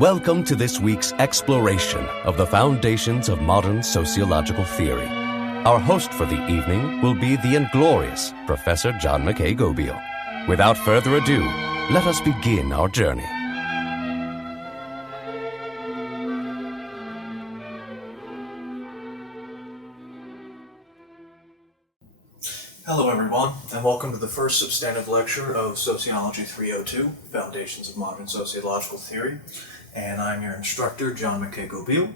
Welcome to this week's exploration of the foundations of modern sociological theory. Our host for the evening will be the inglorious Professor John MacKay Gobeil. Without further ado, let us begin our journey. Hello everyone, and welcome to the first substantive lecture of Sociology 302, Foundations of Modern Sociological Theory. And I'm your instructor, John MacKay Gobeil.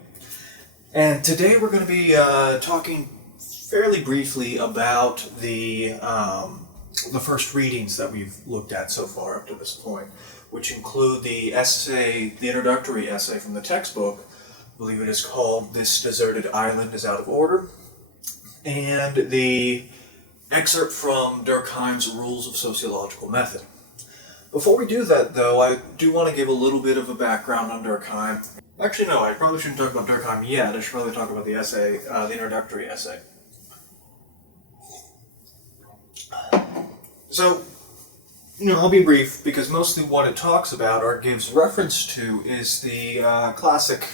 And today we're going to be talking fairly briefly about the first readings that we've looked at so far up to this point, which include the essay, the introductory essay from the textbook. I believe it is called "This Deserted Island is Out of Order," and the excerpt from Durkheim's Rules of Sociological Method. Before we do that, though, I do want to give a little bit of a background on Durkheim. Actually, no, I probably shouldn't talk about Durkheim yet. I should probably talk about the essay, the introductory essay. So, I'll be brief, because mostly what it talks about, or gives reference to, is the classic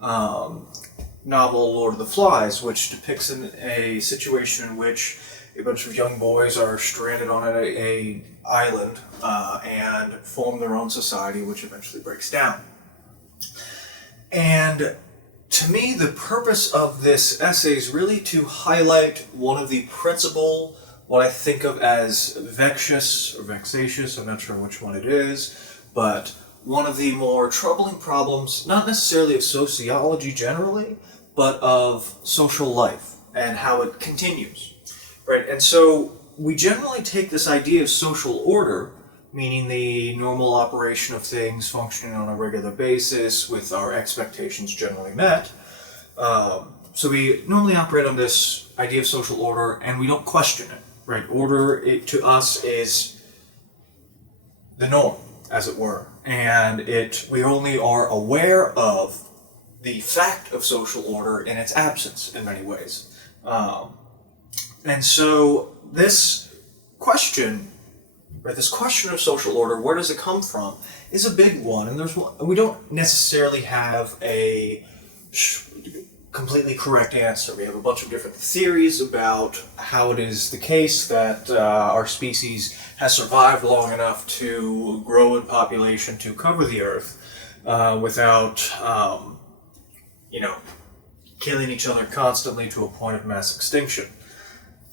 novel Lord of the Flies, which depicts a situation in which a bunch of young boys are stranded on a island and form their own society, which eventually breaks down. And to me, the purpose of this essay is really to highlight one of the principal, what I think of as vexatious or vexatious, I'm not sure which one it is, but one of the more troubling problems, not necessarily of sociology generally, but of social life and how it continues. Right, and so we generally take this idea of social order, meaning the normal operation of things functioning on a regular basis with our expectations generally met. So we normally operate on this idea of social order and we don't question it. Right, order to us is the norm, as it were, and we only are aware of the fact of social order in its absence in many ways. And so this question of social order, where does it come from, is a big one. And we don't necessarily have a completely correct answer. We have a bunch of different theories about how it is the case that our species has survived long enough to grow in population to cover the Earth without, killing each other constantly to a point of mass extinction.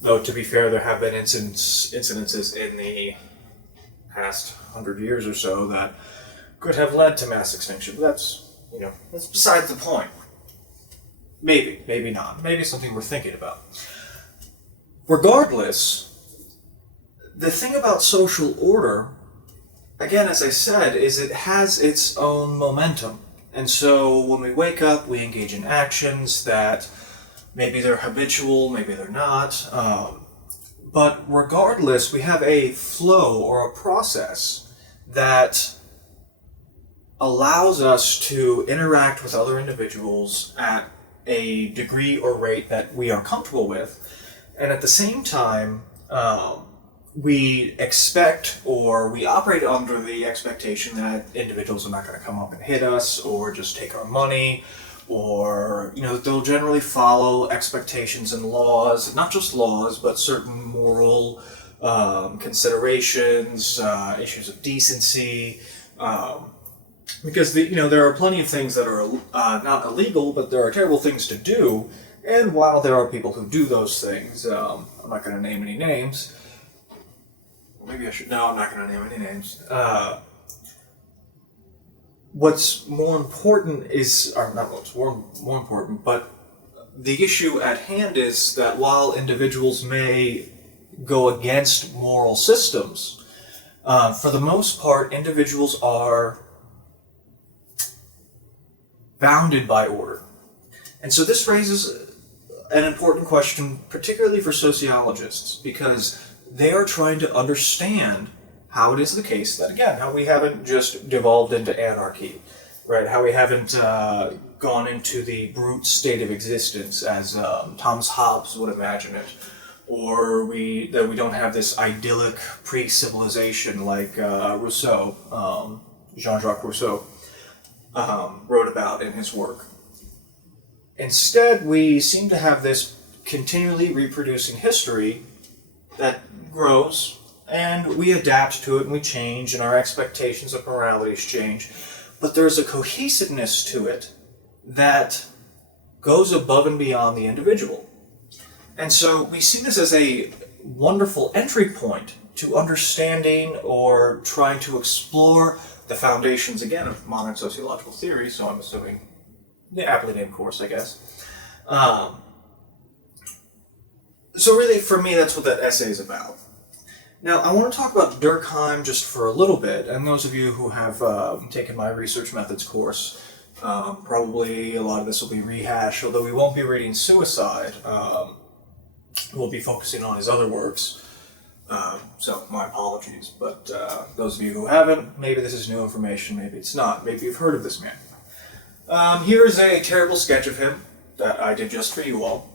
Though, to be fair, there have been incidences in the past 100 years or so that could have led to mass extinction. But that's besides the point. Maybe, maybe not. Maybe something we're thinking about. Regardless, the thing about social order, again, as I said, is it has its own momentum. And so when we wake up, we engage in actions that maybe they're habitual, maybe they're not. But regardless, we have a flow or a process that allows us to interact with other individuals at a degree or rate that we are comfortable with. And at the same time, we expect, or we operate under the expectation that individuals are not going to come up and hit us or just take our money, or they'll generally follow expectations and laws, not just laws, but certain moral considerations, issues of decency, because there are plenty of things that are not illegal, but there are terrible things to do. And while there are people who do those things, I'm not going to name any names. Maybe I should. No, I'm not going to name any names. What's more important is, or not what's more important, but the issue at hand is that while individuals may go against moral systems, for the most part, individuals are bounded by order. And so this raises an important question, particularly for sociologists, because they are trying to understand how it is the case that, again, how we haven't just devolved into anarchy, right? How we haven't gone into the brute state of existence as Thomas Hobbes would imagine it, or that we don't have this idyllic pre-civilization like Rousseau, Jean-Jacques Rousseau. wrote about in his work. Instead, we seem to have this continually reproducing history that grows, and we adapt to it and we change, and our expectations of moralities change. But there's a cohesiveness to it that goes above and beyond the individual. And so we see this as a wonderful entry point to understanding or trying to explore the foundations, again, of modern sociological theory, so I'm assuming the aptly named course, I guess. So really, for me, that's what that essay is about. Now, I want to talk about Durkheim just for a little bit, and those of you who have taken my research methods course, probably a lot of this will be rehashed, although we won't be reading Suicide. We'll be focusing on his other works, so my apologies. But those of you who haven't, maybe this is new information, maybe it's not. Maybe you've heard of this man. Here is a terrible sketch of him that I did just for you all,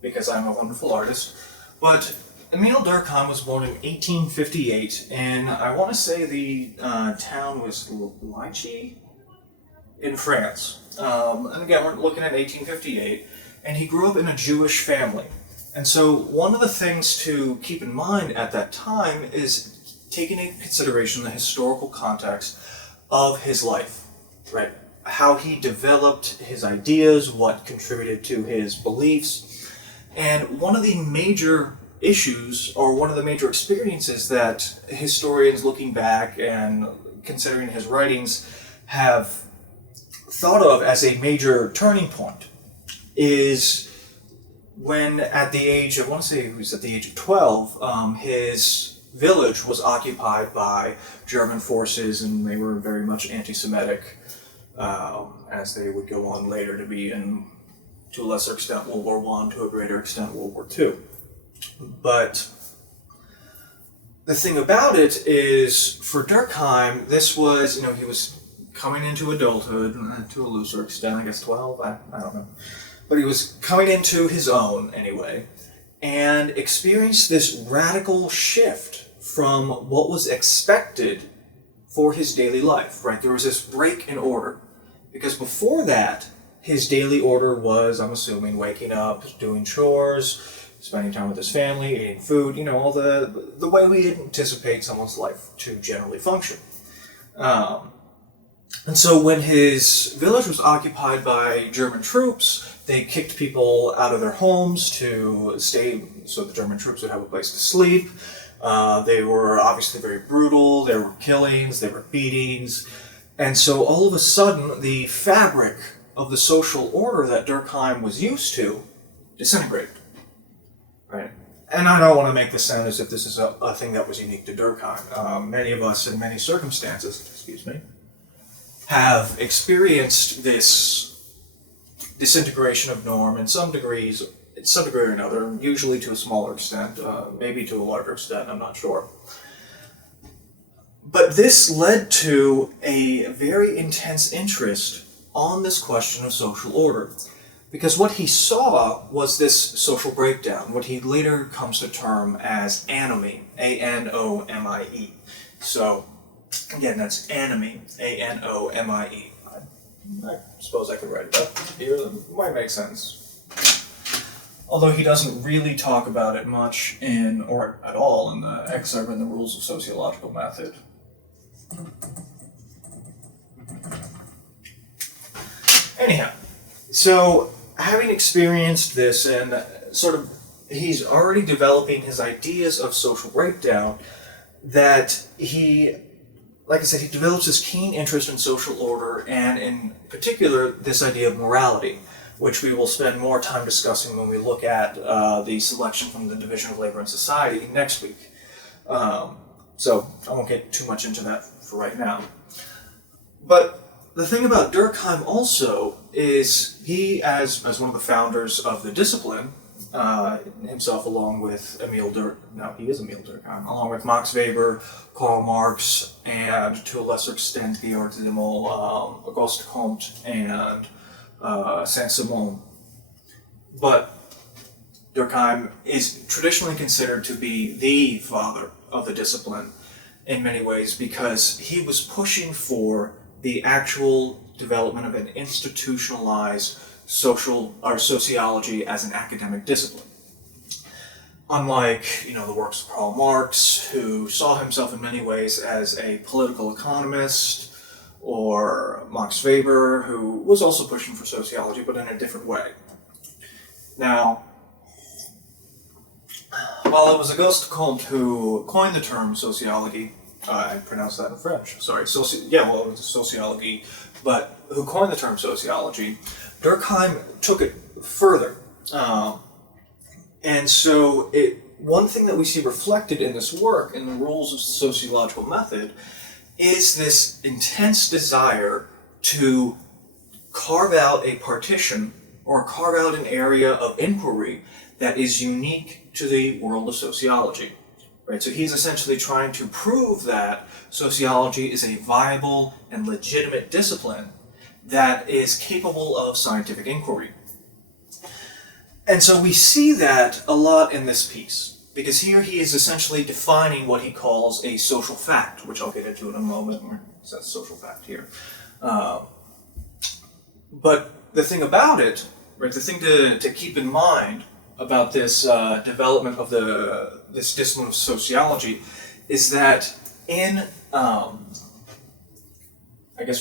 because I'm a wonderful artist. But Emile Durkheim was born in 1858, and I want to say the town was Lychy in France. And again, we're looking at 1858, and he grew up in a Jewish family. And so one of the things to keep in mind at that time is taking into consideration the historical context of his life, right? How he developed his ideas, what contributed to his beliefs. And one of the major issues, or one of the major experiences that historians looking back and considering his writings have thought of as a major turning point is when at the age of, I want to say he was at the age of 12, his village was occupied by German forces, and they were very much anti-Semitic, as they would go on later to be in, to a lesser extent, World War I, to a greater extent, World War II. But the thing about it is, for Durkheim, this was, he was coming into adulthood, to a looser extent, I guess 12, I don't know. But he was coming into his own, anyway, and experienced this radical shift from what was expected for his daily life, right? There was this break in order. Because before that, his daily order was, I'm assuming, waking up, doing chores, spending time with his family, eating food, all the way we anticipate someone's life to generally function. And so when his village was occupied by German troops, they kicked people out of their homes to stay, so the German troops would have a place to sleep. They were obviously very brutal. There were killings, there were beatings. And so all of a sudden, the fabric of the social order that Durkheim was used to disintegrated. Right? And I don't want to make this sound as if this is a thing that was unique to Durkheim. Many of us, in many circumstances, have experienced this disintegration of norm in some degree or another, usually to a smaller extent, maybe to a larger extent, I'm not sure. But this led to a very intense interest on this question of social order. Because what he saw was this social breakdown, what he later comes to term as anomie, A-N-O-M-I-E. So, again, that's anomie, A-N-O-M-I-E. I suppose I could write it up here, it might make sense. Although he doesn't really talk about it much or at all in the excerpt in the Rules of Sociological Method. Anyhow, so having experienced this and he's already developing his ideas of social breakdown, that he, like I said, he develops this keen interest in social order, and in particular, this idea of morality, which we will spend more time discussing when we look at the selection from the Division of Labor and Society next week. So I won't get too much into that for right now. But the thing about Durkheim also is he, as one of the founders of the discipline, himself along with Emile Durkheim, along with Max Weber, Karl Marx, and to a lesser extent Georg Simmel, Auguste Comte, and Saint-Simon. But Durkheim is traditionally considered to be the father of the discipline in many ways, because he was pushing for the actual development of an institutionalized sociology as an academic discipline. Unlike, the works of Karl Marx, who saw himself in many ways as a political economist, or Max Weber, who was also pushing for sociology, but in a different way. Now, while it was Auguste Comte who coined the term sociology, I pronounced that in French, sorry, it was sociology, but who coined the term sociology, Durkheim took it further. And so one thing that we see reflected in this work, in the rules of the sociological method, is this intense desire to carve out a partition or carve out an area of inquiry that is unique to the world of sociology. Right? So he's essentially trying to prove that sociology is a viable and legitimate discipline that is capable of scientific inquiry. And so we see that a lot in this piece, because here he is essentially defining what he calls a social fact, which I'll get into in a moment, where it says social fact here. But the thing about it, right, the thing to keep in mind about this development of this discipline of sociology is that in,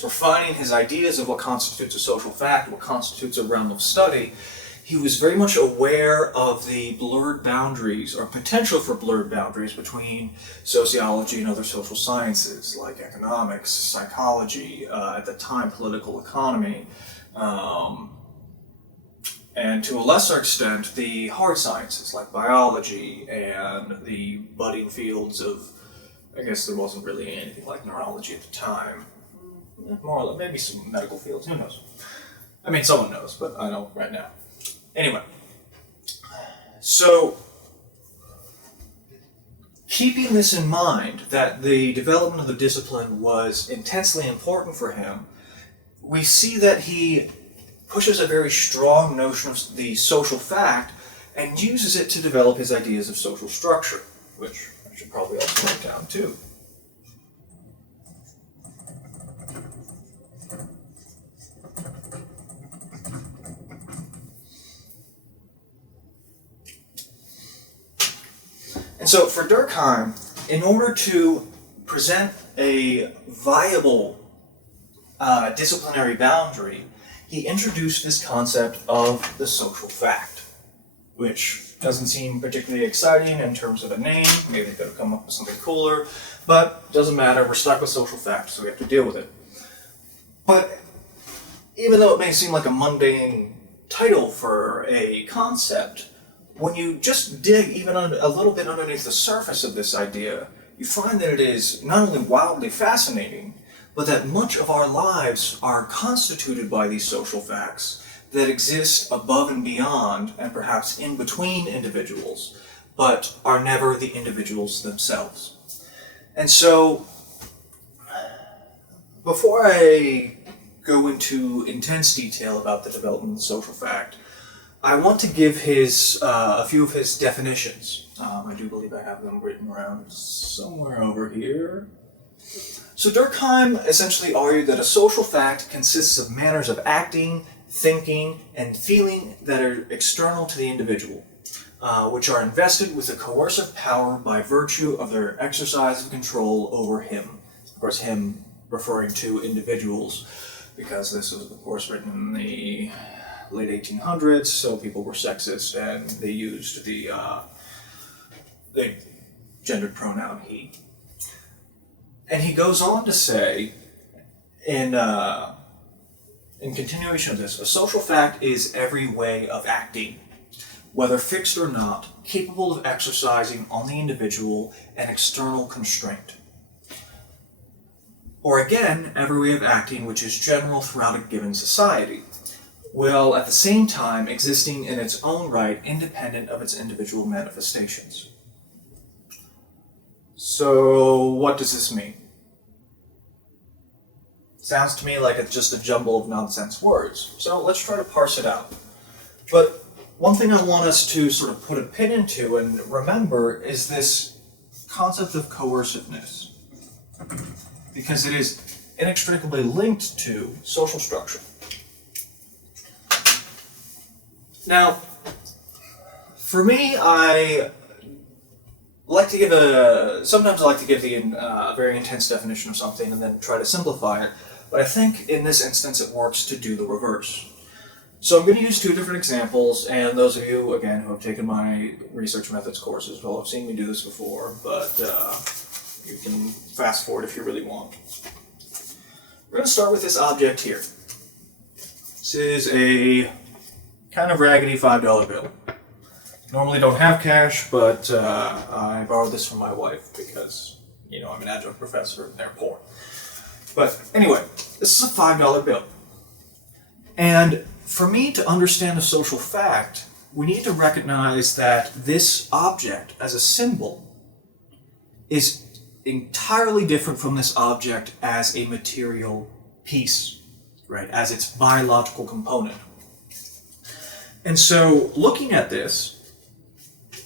refining his ideas of what constitutes a social fact, what constitutes a realm of study, he was very much aware of the blurred boundaries, or potential for blurred boundaries, between sociology and other social sciences, like economics, psychology, at the time political economy, and to a lesser extent, the hard sciences, like biology and the budding fields of, I guess there wasn't really anything like neurology at the time. More or less, maybe some medical fields, who knows? I mean, someone knows, but I don't right now. Anyway, so keeping this in mind, that the development of the discipline was intensely important for him, we see that he pushes a very strong notion of the social fact and uses it to develop his ideas of social structure, which I should probably also write down too. And so for Durkheim, in order to present a viable disciplinary boundary, he introduced this concept of the social fact, which doesn't seem particularly exciting in terms of a name. Maybe they could have come up with something cooler, but it doesn't matter. We're stuck with social fact, so we have to deal with it. But even though it may seem like a mundane title for a concept, when you just dig even a little bit underneath the surface of this idea, you find that it is not only wildly fascinating, but that much of our lives are constituted by these social facts that exist above and beyond, and perhaps in between individuals, but are never the individuals themselves. And so, before I go into intense detail about the development of the social fact, I want to give a few of his definitions. I do believe I have them written around somewhere over here. So Durkheim essentially argued that a social fact consists of manners of acting, thinking, and feeling that are external to the individual, which are invested with a coercive power by virtue of their exercise of control over him. Of course, him referring to individuals, because this was, of course, written in the late 1800s, so people were sexist and they used the gendered pronoun he. And he goes on to say, in continuation of this, a social fact is every way of acting, whether fixed or not, capable of exercising on the individual an external constraint. Or again, every way of acting which is general throughout a given society, while at the same time existing in its own right, independent of its individual manifestations. So, what does this mean? Sounds to me like it's just a jumble of nonsense words. So let's try to parse it out. But one thing I want us to sort of put a pin into and remember is this concept of coerciveness. Because it is inextricably linked to social structure. Now, for me, sometimes I like to give the very intense definition of something and then try to simplify it, but I think in this instance it works to do the reverse. So I'm going to use two different examples, and those of you, again, who have taken my research methods courses will have seen me do this before, but you can fast forward if you really want. We're going to start with this object here. This is a kind of raggedy $5 bill. Normally don't have cash, but I borrowed this from my wife because, I'm an adjunct professor and they're poor. But anyway, this is a $5 bill. And for me to understand a social fact, we need to recognize that this object as a symbol is entirely different from this object as a material piece, right, as its biological component. And so looking at this,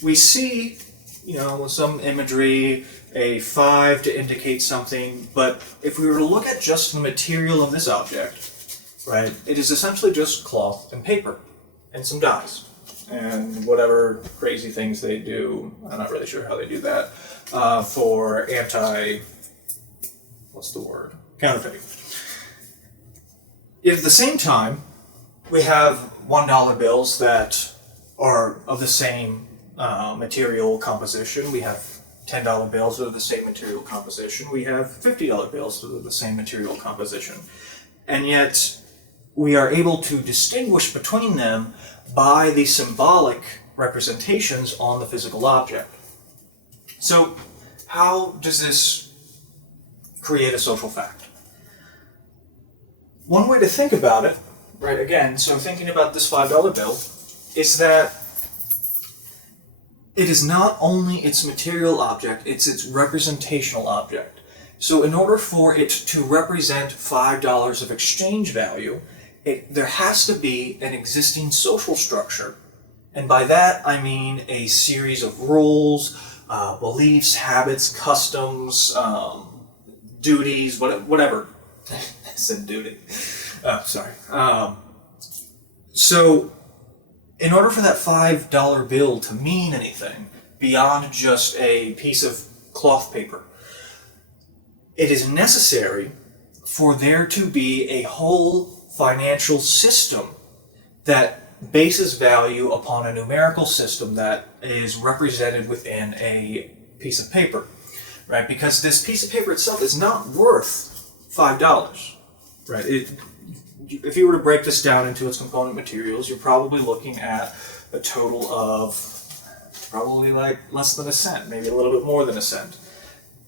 we see, with some imagery, a 5 to indicate something, but if we were to look at just the material of this object, right, it is essentially just cloth and paper and some dyes and whatever crazy things they do. I'm not really sure how they do that for counterfeiting. Yet at the same time, we have $1 bills that are of the same material composition. We have $10 bills that are the same material composition. We have $50 bills that are the same material composition. And yet, we are able to distinguish between them by the symbolic representations on the physical object. So, how does this create a social fact? One way to think about it, right, again, so thinking about this $5 bill, is that it is not only its material object, it's its representational object. So in order for it to represent $5 of exchange value, there has to be an existing social structure. And by that, I mean a series of rules, beliefs, habits, customs, duties, whatever. I said duty. Sorry. So, in order for that $5 bill to mean anything beyond just a piece of cloth paper, it is necessary for there to be a whole financial system that bases value upon a numerical system that is represented within a piece of paper, right? Because this piece of paper itself is not worth $5, right? If you were to break this down into its component materials, you're probably looking at a total of probably like less than a cent, maybe a little bit more than a cent.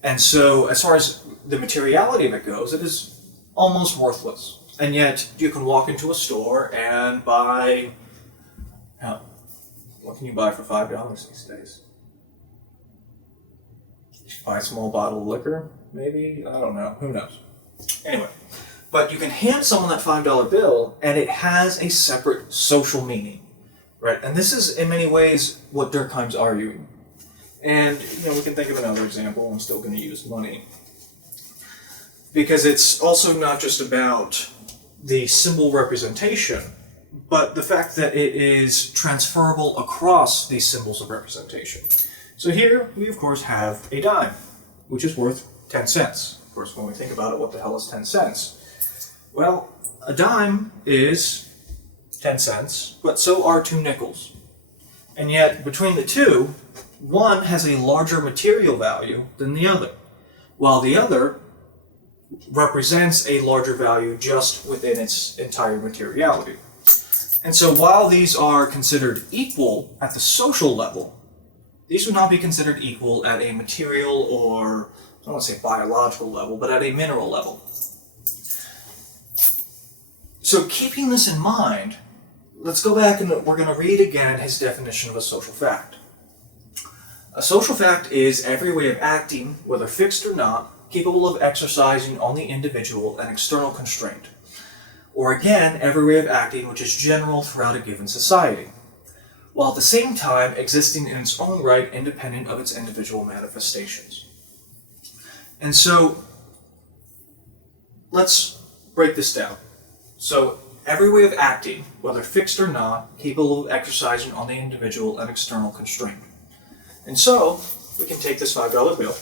And so as far as the materiality of it goes, it is almost worthless. And yet you can walk into a store and buy, what can you buy for $5 these days? You can buy a small bottle of liquor, maybe? I don't know. Who knows? Anyway. But you can hand someone that $5 bill, and it has a separate social meaning, right? And this is, in many ways, what Durkheim's arguing. And, we can think of another example. I'm still going to use money. Because it's also not just about the symbol representation, but the fact that it is transferable across these symbols of representation. So here, we, of course, have a dime, which is worth 10 cents. Of course, when we think about it, what the hell is 10 cents? Well, a dime is 10 cents, but so are 2 nickels. And yet, between the two, one has a larger material value than the other, while the other represents a larger value just within its entire materiality. And so while these are considered equal at the social level, these would not be considered equal at a material or, I don't want to say biological level, but at a mineral level. So keeping this in mind, let's go back and we're going to read again his definition of a social fact. A social fact is every way of acting, whether fixed or not, capable of exercising on the individual an external constraint. Or again, every way of acting which is general throughout a given society, while at the same time existing in its own right independent of its individual manifestations. And so, let's break this down. So every way of acting, whether fixed or not, capable of exercising on the individual an external constraint. And so we can take this $5 bill.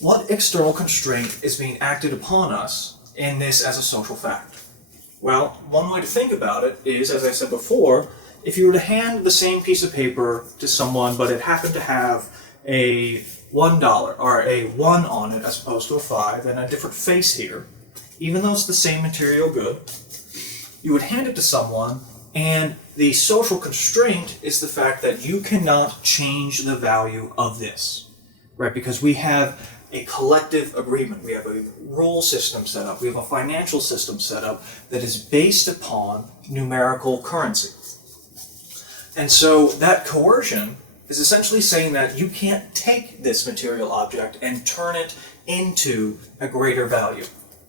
What external constraint is being acted upon us in this as a social fact? Well, one way to think about it is, as I said before, if you were to hand the same piece of paper to someone, but it happened to have a $1 or a 1 on it as opposed to a 5 and a different face here, even though it's the same material good, you would hand it to someone, and the social constraint is the fact that you cannot change the value of this, right? Because we have a collective agreement. We have a rule system set up. We have a financial system set up that is based upon numerical currency. And so that coercion is essentially saying that you can't take this material object and turn it into a greater value,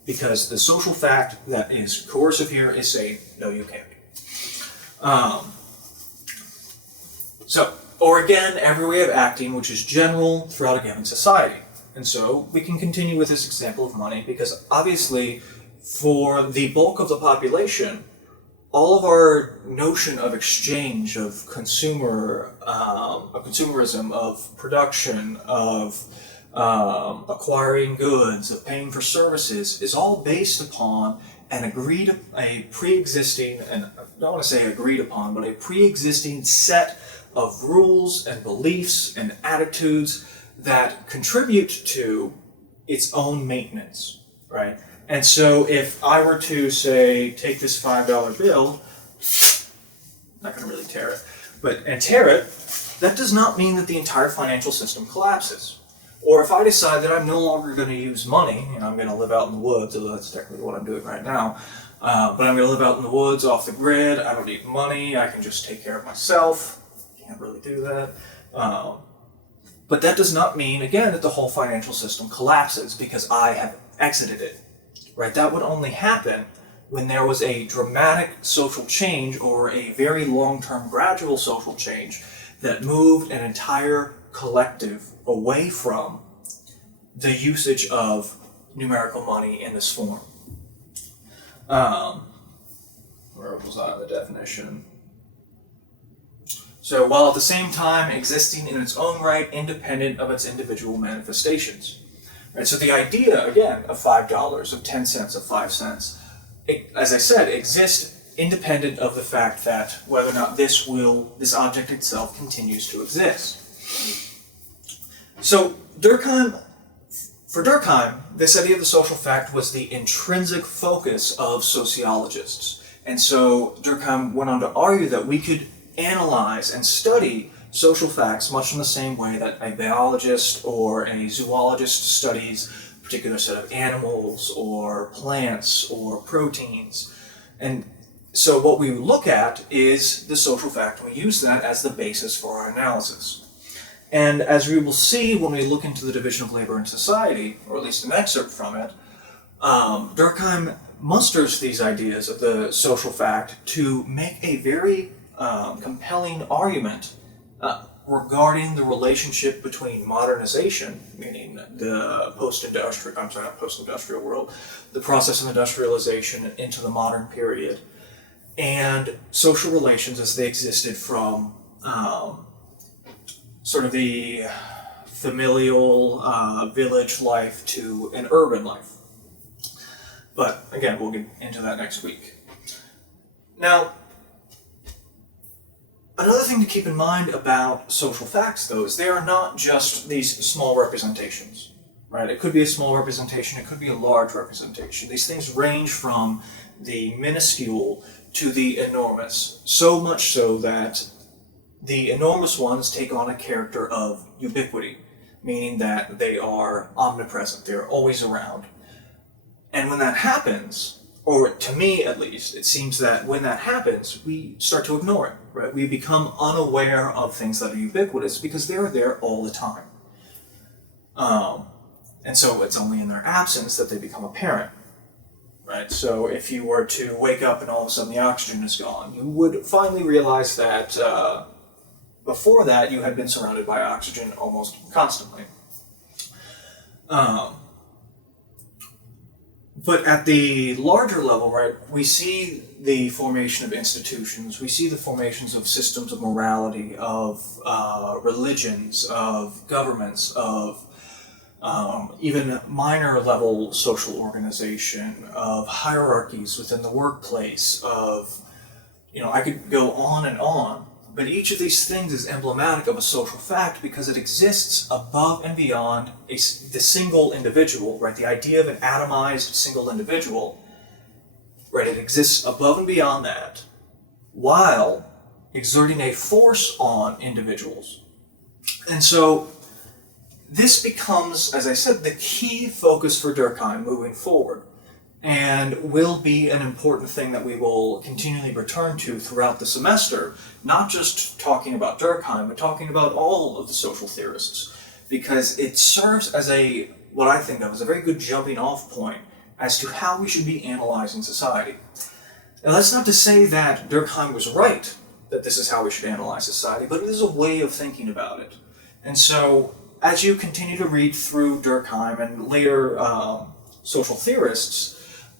because the social fact that is coercive here is saying, no, you can't. Or again, every way of acting which is general throughout a given society. And so we can continue with this example of money, because obviously for the bulk of the population, all of our notion of exchange, of consumerism, of production, of acquiring goods, of paying for services, is all based upon a pre-existing, and I don't want to say agreed upon, but a pre-existing set of rules and beliefs and attitudes that contribute to its own maintenance, right? And so if I were to say, take this $5 bill, I'm not going to really tear it, that does not mean that the entire financial system collapses. Or if I decide that I'm no longer going to use money, and I'm going to live out in the woods, although that's technically what I'm doing right now, but I'm going to live out in the woods, off the grid, I don't need money, I can just take care of myself. Can't really do that. But that does not mean, again, that the whole financial system collapses because I have exited it. Right? That would only happen when there was a dramatic social change or a very long-term gradual social change that moved an entire collective away from the usage of numerical money in this form. Where was I in the definition? So while at the same time existing in its own right, independent of its individual manifestations. Right, so the idea, again, of $5, of 10 cents, of 5 cents, as I said, exists independent of the fact that whether or not this object itself continues to exist. So for Durkheim, this idea of the social fact was the intrinsic focus of sociologists. And so Durkheim went on to argue that we could analyze and study social facts much in the same way that a biologist or a zoologist studies a particular set of animals or plants or proteins. And so what we look at is the social fact, and we use that as the basis for our analysis. And as we will see when we look into the division of labor and society, or at least an excerpt from it, Durkheim musters these ideas of the social fact to make a very compelling argument regarding the relationship between modernization, meaning the post-industrial world, the process of industrialization into the modern period, and social relations as they existed from sort of the familial village life to an urban life. But again, we'll get into that next week. Now, another thing to keep in mind about social facts, though, is they are not just these small representations, right? It could be a small representation, it could be a large representation. These things range from the minuscule to the enormous, so much so that the enormous ones take on a character of ubiquity, meaning that they are omnipresent, they're always around. And when that happens, or to me at least, it seems that when that happens, we start to ignore it, right? We become unaware of things that are ubiquitous because they're there all the time. And so it's only in their absence that they become apparent, right? So if you were to wake up and all of a sudden the oxygen is gone, you would finally realize that before that you had been surrounded by oxygen almost constantly. But at the larger level, right, we see the formation of institutions, we see the formations of systems of morality, of religions, of governments, of even minor level social organization, of hierarchies within the workplace, of, I could go on, but each of these things is emblematic of a social fact because it exists above and beyond the single individual, right? The idea of an atomized single individual, right? It exists above and beyond that while exerting a force on individuals. And so this becomes, as I said, the key focus for Durkheim moving forward, and will be an important thing that we will continually return to throughout the semester, not just talking about Durkheim, but talking about all of the social theorists, because it serves as what I think of as a very good jumping off point as to how we should be analyzing society. Now, that's not to say that Durkheim was right, that this is how we should analyze society, but it is a way of thinking about it. And so, as you continue to read through Durkheim and later social theorists,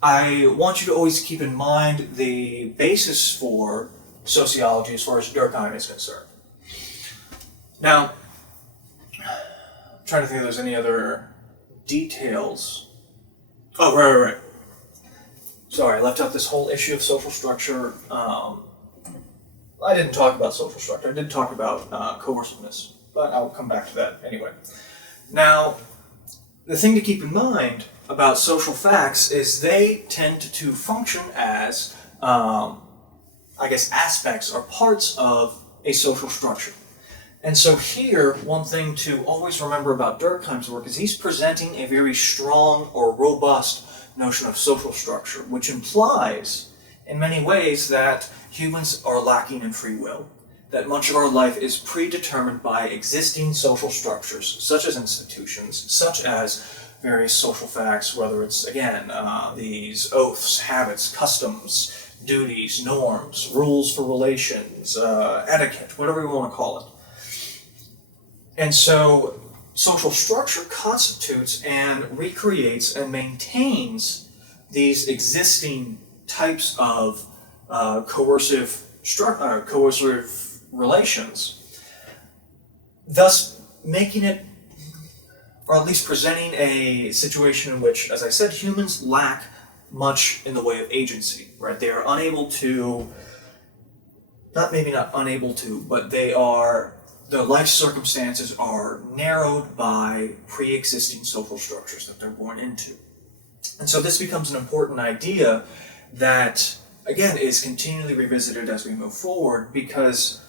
I want you to always keep in mind the basis for sociology as far as Durkheim is concerned. Now, I'm trying to think if there's any other details. Oh, right. Sorry, I left out this whole issue of social structure. I didn't talk about social structure. I did talk about coerciveness, but I'll come back to that anyway. Now, the thing to keep in mind about social facts is they tend to function as, aspects or parts of a social structure. And so here, one thing to always remember about Durkheim's work is he's presenting a very strong or robust notion of social structure, which implies, in many ways, that humans are lacking in free will, that much of our life is predetermined by existing social structures, such as institutions, such as various social facts, whether it's, again, these oaths, habits, customs, duties, norms, rules for relations, etiquette, whatever you want to call it. And so social structure constitutes and recreates and maintains these existing types of coercive relations, thus making it, or at least presenting a situation in which, as I said, humans lack much in the way of agency, right? They are unable to, not unable to, but their life circumstances are narrowed by pre-existing social structures that they're born into. And so this becomes an important idea that, again, is continually revisited as we move forward, because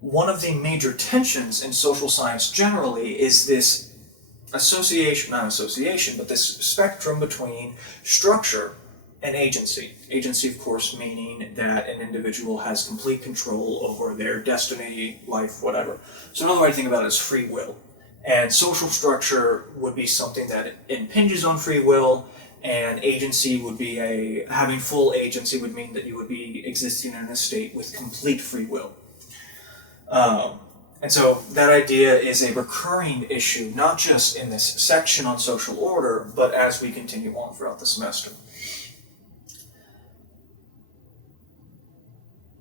one of the major tensions in social science generally is this this spectrum between structure and agency. Agency, of course, meaning that an individual has complete control over their destiny, life, whatever. So another way to think about it is free will. And social structure would be something that impinges on free will, and agency would be having full agency would mean that you would be existing in a state with complete free will. And so that idea is a recurring issue, not just in this section on social order, but as we continue on throughout the semester.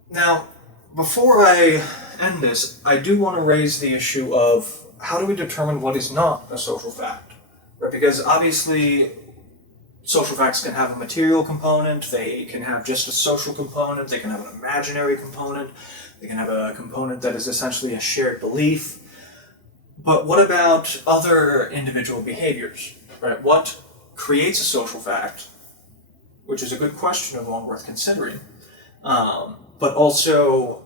Now, before I end this, I do want to raise the issue of how do we determine what is not a social fact? Right? Because obviously, social facts can have a material component, they can have just a social component, they can have an imaginary component, they can have a component that is essentially a shared belief. But what about other individual behaviors? Right? What creates a social fact? Which is a good question and one worth considering. But also,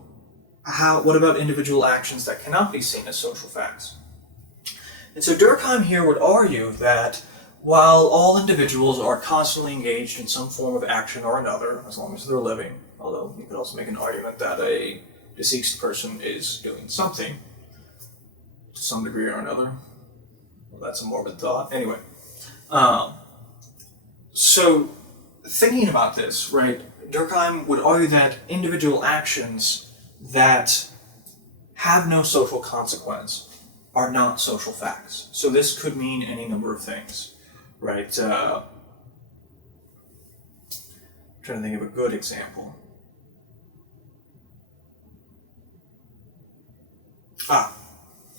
what about individual actions that cannot be seen as social facts? And so Durkheim here would argue that while all individuals are constantly engaged in some form of action or another, as long as they're living, although you could also make an argument that a deceased person is doing something to some degree or another. Well, that's a morbid thought. Anyway, so thinking about this, right, Durkheim would argue that individual actions that have no social consequence are not social facts. So this could mean any number of things, right? trying to think of a good example. I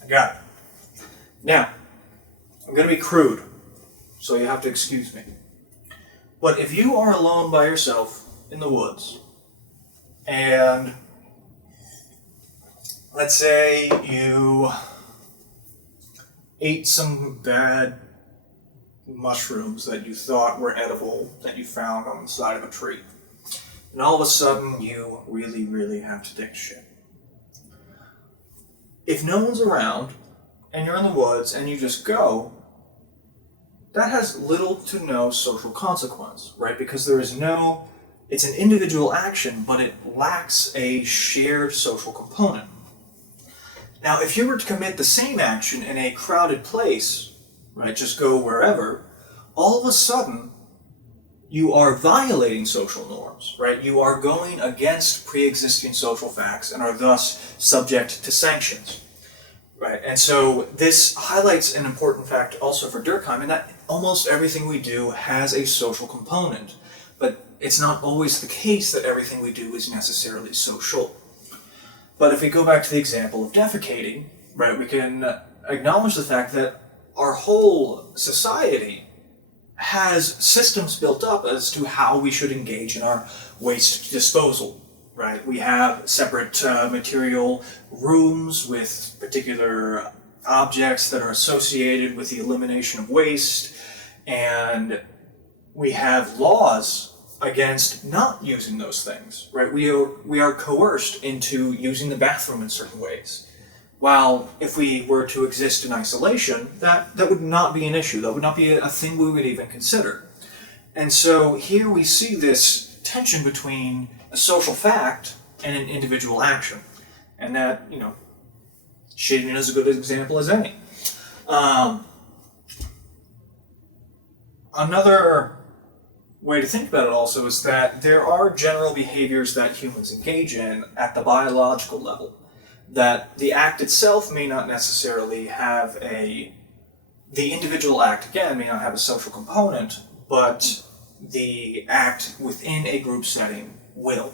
got it. Now, I'm going to be crude, so you have to excuse me. But if you are alone by yourself in the woods, and let's say you ate some bad mushrooms that you thought were edible that you found on the side of a tree, and all of a sudden you really, really have to take a shit. If no one's around, and you're in the woods, and you just go, that has little to no social consequence, right? Because it's an individual action, but it lacks a shared social component. Now, if you were to commit the same action in a crowded place, right, just go wherever, all of a sudden, you are violating social norms, right? You are going against pre-existing social facts and are thus subject to sanctions, right? And so this highlights an important fact also for Durkheim, in that almost everything we do has a social component, but it's not always the case that everything we do is necessarily social. But if we go back to the example of defecating, right, we can acknowledge the fact that our whole society has systems built up as to how we should engage in our waste disposal, right? We have separate material rooms with particular objects that are associated with the elimination of waste, and we have laws against not using those things, right? We are coerced into using the bathroom in certain ways. While if we were to exist in isolation, that would not be an issue. That would not be a thing we would even consider. And so here we see this tension between a social fact and an individual action. And that, shitting is a good example as any. Another way to think about it also is that there are general behaviors that humans engage in at the biological level, that the act itself may not necessarily have the individual act, again, may not have a social component, but the act within a group setting will,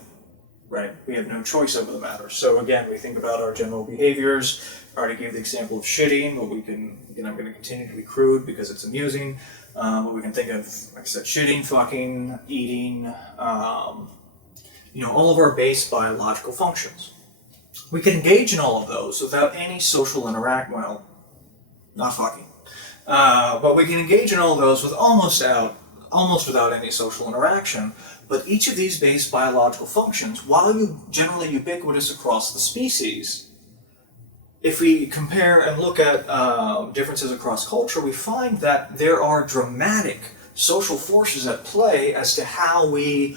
right? We have no choice over the matter. So again, we think about our general behaviors. I already gave the example of shitting, but I'm going to continue to be crude because it's amusing. But we can think of, like I said, shitting, fucking, eating, all of our base biological functions. We can engage in all of those without any social interaction. Well, not fucking. But we can engage in all of those with almost without any social interaction. But each of these base biological functions, while generally ubiquitous across the species, if we compare and look at differences across culture, we find that there are dramatic social forces at play as to how we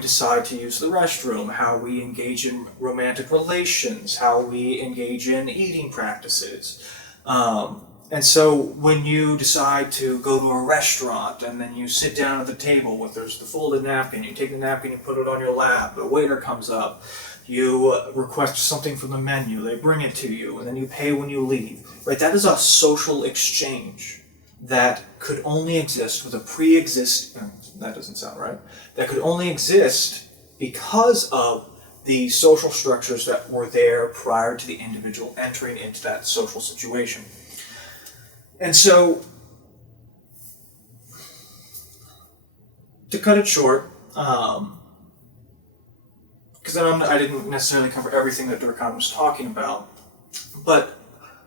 decide to use the restroom, how we engage in romantic relations, how we engage in eating practices. And so when you decide to go to a restaurant and then you sit down at the table there's the folded napkin, you take the napkin, you put it on your lap, the waiter comes up, you request something from the menu, they bring it to you, and then you pay when you leave. Right? That is a social exchange that could only exist with that doesn't sound right. That could only exist because of the social structures that were there prior to the individual entering into that social situation. And so, to cut it short, because I didn't necessarily cover everything that Durkheim was talking about, but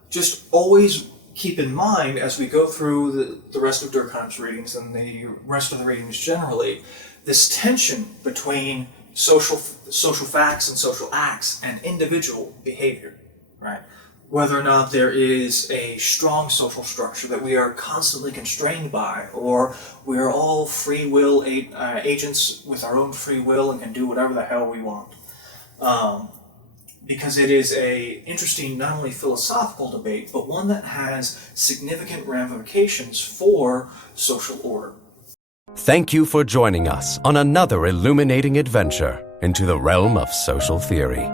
just always keep in mind as we go through the rest of Durkheim's readings and the rest of the readings generally, this tension between social facts and social acts and individual behavior, right? Whether or not there is a strong social structure that we are constantly constrained by, or we are all free will agents with our own free will and can do whatever the hell we want. Because it is a interesting, not only philosophical debate, but one that has significant ramifications for social order. Thank you for joining us on another illuminating adventure into the realm of social theory.